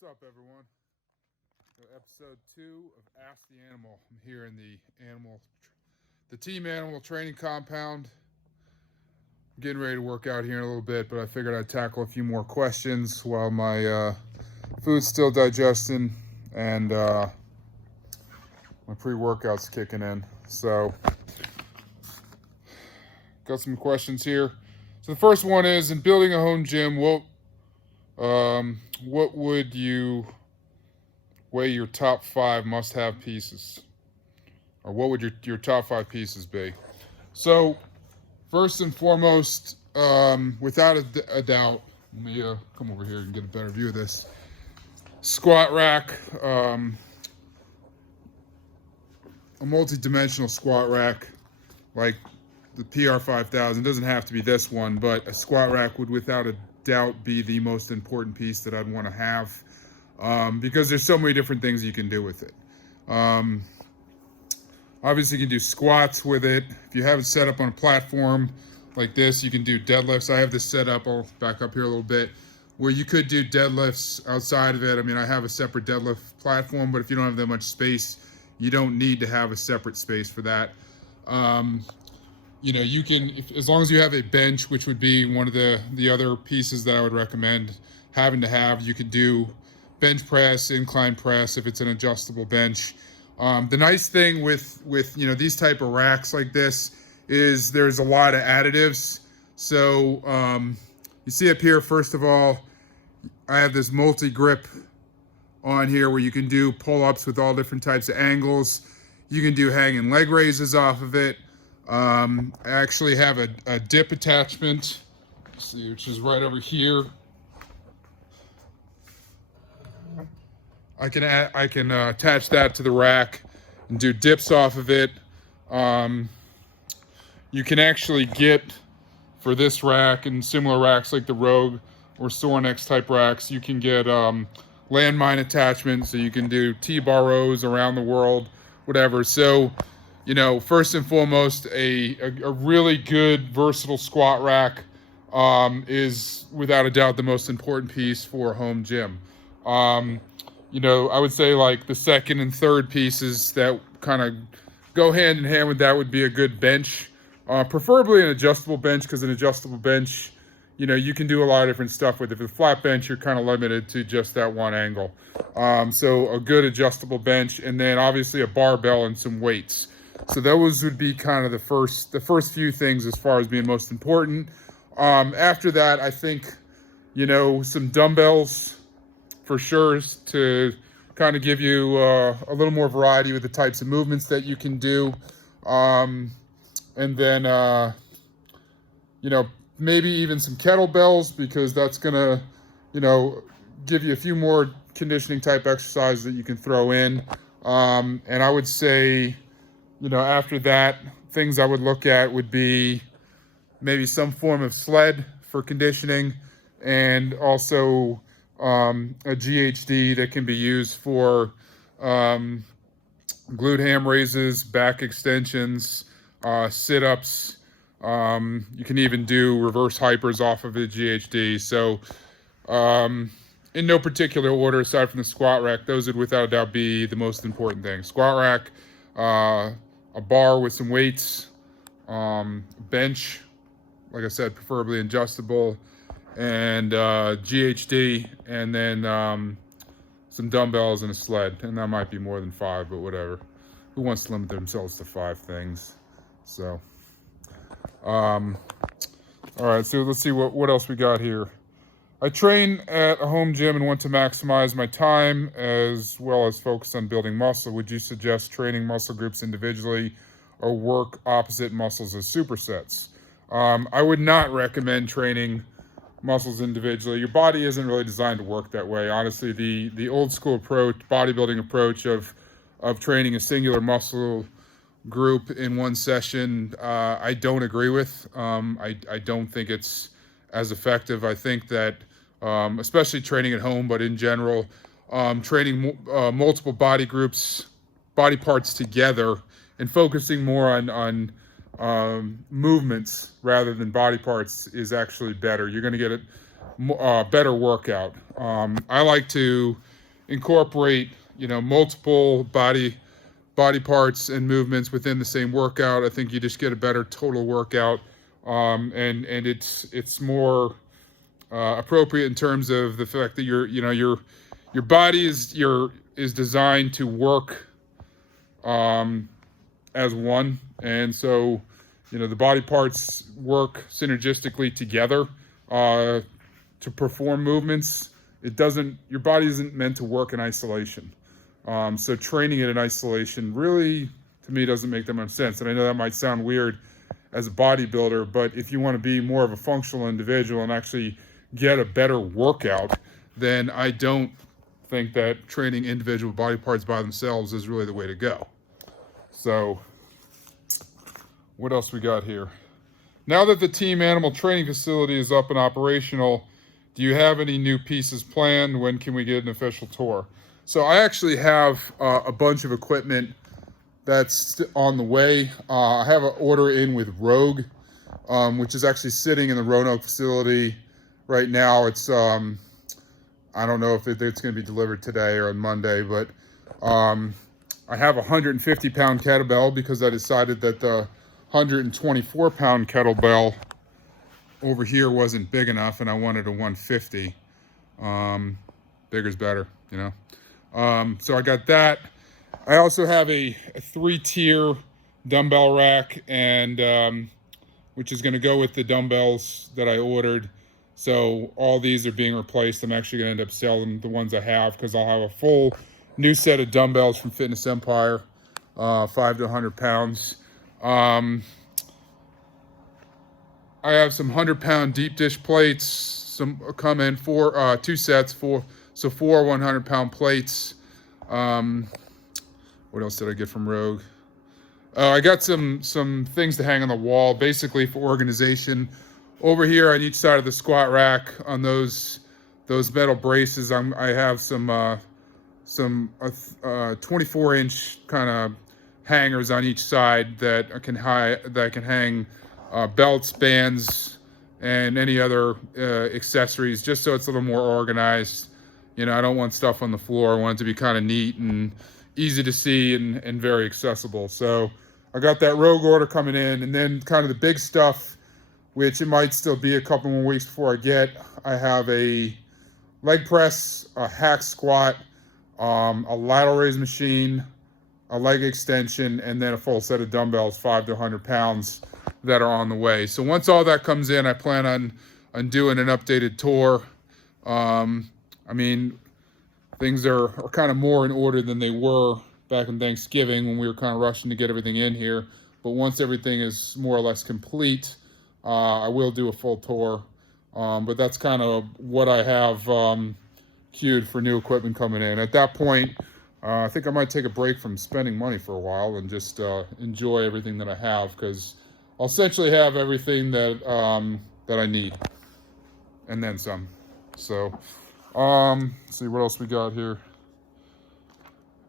What's up, everyone? Episode 2 of Ask the Animal. I'm here in the team animal training compound. I'm getting ready to work out here in a little bit, but I figured I'd tackle a few more questions while my food's still digesting and my pre-workout's kicking in. So, got some questions here. So the first one is, in building a home gym, what would you weigh your top 5 must-have pieces? Or what would your top 5 pieces be? So, first and foremost, without a doubt, let me come over here and get a better view of this. Squat rack, a multi-dimensional squat rack, like the PR 5000. It doesn't have to be this one, but a squat rack would without a doubt be the most important piece that I'd want to have, because there's so many different things you can do with it. Obviously, you can do squats with it. If you have it set up on a platform like this, you can do deadlifts. I have this set up, I'll back up here a little bit, where you could do deadlifts outside of it. I mean, I have a separate deadlift platform, but if you don't have that much space, you don't need to have a separate space for that. You can, as long as you have a bench, which would be one of the other pieces that I would recommend having to have, you could do bench press, incline press if it's an adjustable bench. The nice thing with these type of racks like this is there's a lot of additives. So you see up here, first of all, I have this multi-grip on here where you can do pull-ups with all different types of angles. You can do hanging leg raises off of it. I actually have a dip attachment, which is right over here. I can attach that to the rack and do dips off of it. You can actually get, for this rack and similar racks like the Rogue or Sornex type racks, you can get landmine attachments, so you can do T-bar rows around the world, whatever. So, first and foremost, a really good versatile squat rack is without a doubt the most important piece for a home gym. I would say like the second and third pieces that kind of go hand in hand with that would be a good bench, preferably an adjustable bench, because an adjustable bench, you can do a lot of different stuff with it. If it's a flat bench, you're kind of limited to just that one angle. So a good adjustable bench, and then obviously a barbell and some weights. So those would be kind of the first few things as far as being most important. After that, I think, some dumbbells for sure to kind of give you a little more variety with the types of movements that you can do. And then, maybe even some kettlebells, because that's going to, give you a few more conditioning type exercises that you can throw in. And I would say, after that, things I would look at would be maybe some form of sled for conditioning, and also a GHD that can be used for glute ham raises, back extensions, sit-ups. You can even do reverse hypers off of a GHD. So in no particular order, aside from the squat rack, those would without a doubt be the most important thing. Squat rack, a bar with some weights, bench, like I said, preferably adjustable, and GHD, and then some dumbbells and a sled. And that might be more than 5, but whatever. Who wants to limit themselves to 5 things? So, all right, so let's see what else we got here. I train at a home gym and want to maximize my time as well as focus on building muscle. Would you suggest training muscle groups individually or work opposite muscles as supersets? I would not recommend training muscles individually. Your body isn't really designed to work that way. Honestly, the old school approach, bodybuilding approach of training a singular muscle group in one session, I don't agree with. I don't think it's as effective. I think that, especially training at home, but in general, training multiple body groups, body parts together, and focusing more on movements rather than body parts is actually better. You're going to get better workout. I like to incorporate, multiple body parts and movements within the same workout. I think you just get a better total workout, and it's more appropriate in terms of the fact that your body is designed to work as one, and so the body parts work synergistically together to perform movements. Your body isn't meant to work in isolation. So training it in isolation really, to me, doesn't make that much sense. And I know that might sound weird as a bodybuilder, but if you want to be more of a functional individual and actually get a better workout, then I don't think that training individual body parts by themselves is really the way to go. So what else we got here? Now that the Team Animal training facility is up and operational, do you have any new pieces planned? When can we get an official tour? So I actually have a bunch of equipment that's on the way. I have an order in with Rogue, which is actually sitting in the Roanoke facility right now. It's I don't know if it's going to be delivered today or on Monday, but I have a 150-pound kettlebell because I decided that the 124-pound kettlebell over here wasn't big enough, and I wanted a 150. Bigger's better, So I got that. I also have a 3-tier dumbbell rack, and which is going to go with the dumbbells that I ordered. So all these are being replaced. I'm actually going to end up selling the ones I have because I'll have a full new set of dumbbells from Fitness Empire, 5 to 100 pounds. I have some 100-pound deep dish plates. Some come in for 2 sets, four 100-pound plates. What else did I get from Rogue? I got some things to hang on the wall, basically for organization. Over here on each side of the squat rack, on those metal braces, I have some 24-inch kind of hangers on each side that can hang belts, bands, and any other accessories, just so it's a little more organized. I don't want stuff on the floor. I want it to be kind of neat and easy to see and very accessible. So I got that Rogue order coming in, and then kind of the big stuff, which it might still be a couple more weeks before I get. I have a leg press, a hack squat, a lateral raise machine, a leg extension, and then a full set of dumbbells, 5 to 100 pounds, that are on the way. So once all that comes in, I plan on doing an updated tour. Things are kind of more in order than they were back in Thanksgiving when we were kind of rushing to get everything in here. But once everything is more or less complete, I will do a full tour. But that's kind of what I have queued for new equipment coming in. At that point, I think I might take a break from spending money for a while and just enjoy everything that I have, because I'll essentially have everything that I need, and then some. So, let's see what else we got here.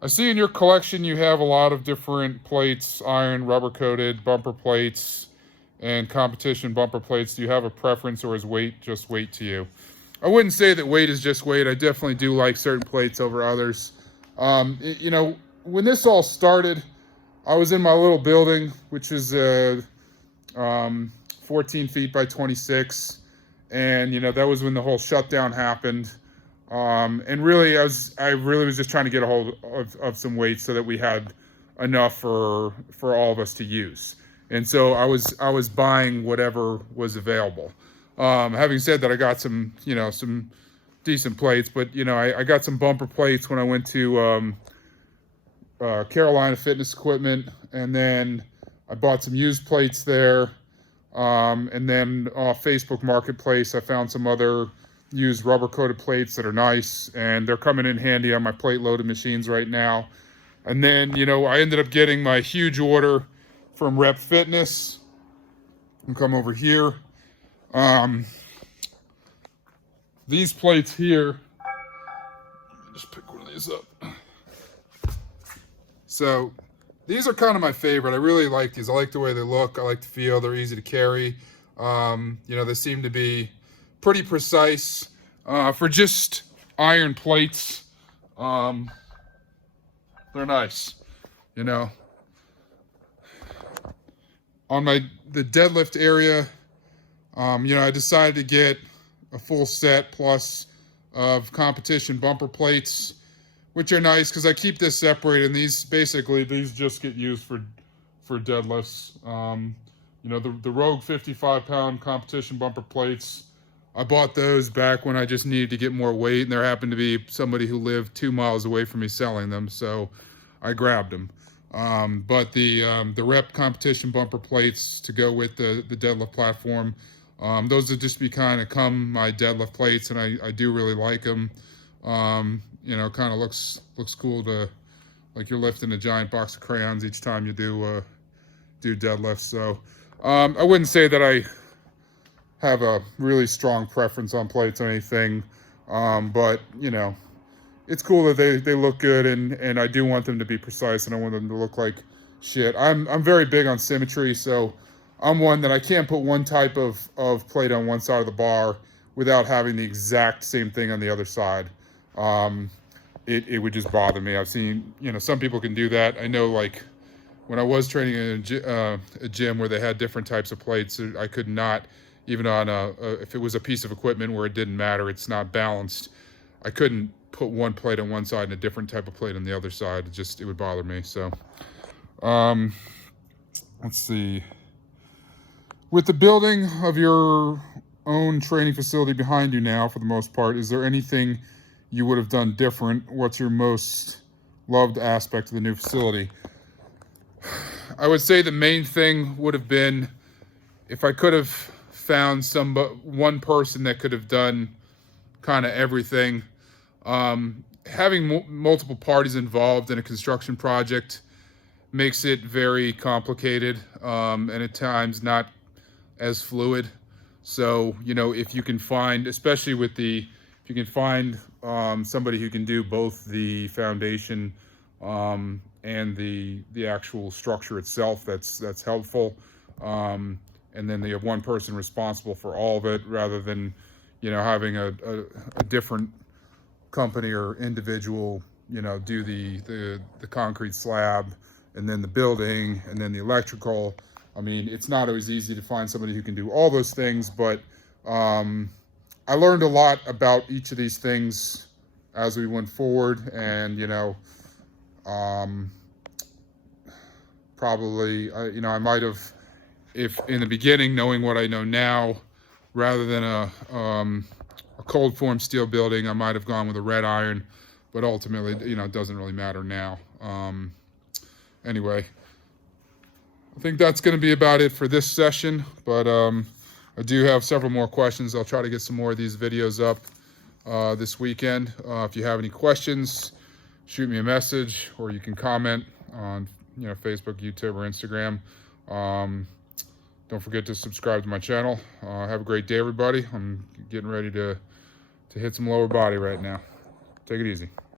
I see in your collection you have a lot of different plates, iron, rubber-coated, bumper plates, and competition bumper plates. Do you have a preference, or is weight just weight to you? I wouldn't say that weight is just weight. I definitely do like certain plates over others. When this all started, I was in my little building, which is 14 feet by 26. And, that was when the whole shutdown happened. And really, I really was just trying to get a hold of some weights so that we had enough for all of us to use. And so I was buying whatever was available. Having said that, I got some decent plates, but, I got some bumper plates when I went to Carolina Fitness Equipment, and then I bought some used plates there. And then off Facebook Marketplace, I found some other used rubber-coated plates that are nice, and they're coming in handy on my plate-loaded machines right now. And then, I ended up getting my huge order from Rep Fitness. I'll come over here. These plates here, just pick one of these up. So these are kind of my favorite. I really like these. I like the way they look. I like the feel. They're easy to carry. They seem to be pretty precise. For just iron plates, they're nice, you know. On the deadlift area, you know, I decided to get a full set plus of competition bumper plates, which are nice because I keep this separated, and these just get used for deadlifts. You know, the Rogue 55-pound competition bumper plates, I bought those back when I just needed to get more weight, and there happened to be somebody who lived 2 miles away from me selling them, so I grabbed them. But the rep competition bumper plates to go with the deadlift platform, those would just be kind of my deadlift plates, and I do really like them. You know, kind of looks cool to, like you're lifting a giant box of crayons each time you do deadlifts. So I wouldn't say that I have a really strong preference on plates or anything, but you know, it's cool that they look good, and I do want them to be precise, and I want them to look like shit. I'm very big on symmetry, so I'm one that I can't put one type of plate on one side of the bar without having the exact same thing on the other side. It would just bother me. I've seen, you know, some people can do that. I know, like, when I was training in a gym where they had different types of plates, I could not, even on if it was a piece of equipment where it didn't matter, it's not balanced, I couldn't put one plate on one side and a different type of plate on the other side. It would bother me. So, let's see. With the building of your own training facility behind you now, for the most part, is there anything you would have done different? What's your most loved aspect of the new facility? I would say the main thing would have been if I could have found one person that could have done kind of everything. Having multiple parties involved in a construction project makes it very complicated, and at times not as fluid. So, you know, if you can find, especially if you can find somebody who can do both the foundation and the actual structure itself, that's helpful. And then you have one person responsible for all of it, rather than, you know, having a different company or individual, you know, do the concrete slab, and then the building, and then the electrical. I mean, it's not always easy to find somebody who can do all those things, but I learned a lot about each of these things as we went forward, and, you know, probably, you know, I might have, if in the beginning, knowing what I know now, rather than a cold form steel building, I might have gone with a red iron, but ultimately, you know, it doesn't really matter now. Anyway, I think that's going to be about it for this session, but I do have several more questions. I'll try to get some more of these videos up this weekend. If you have any questions, shoot me a message, or you can comment on, you know, Facebook, YouTube, or Instagram. Don't forget to subscribe to my channel. Have a great day, everybody. I'm getting ready to hit some lower body right now. Take it easy.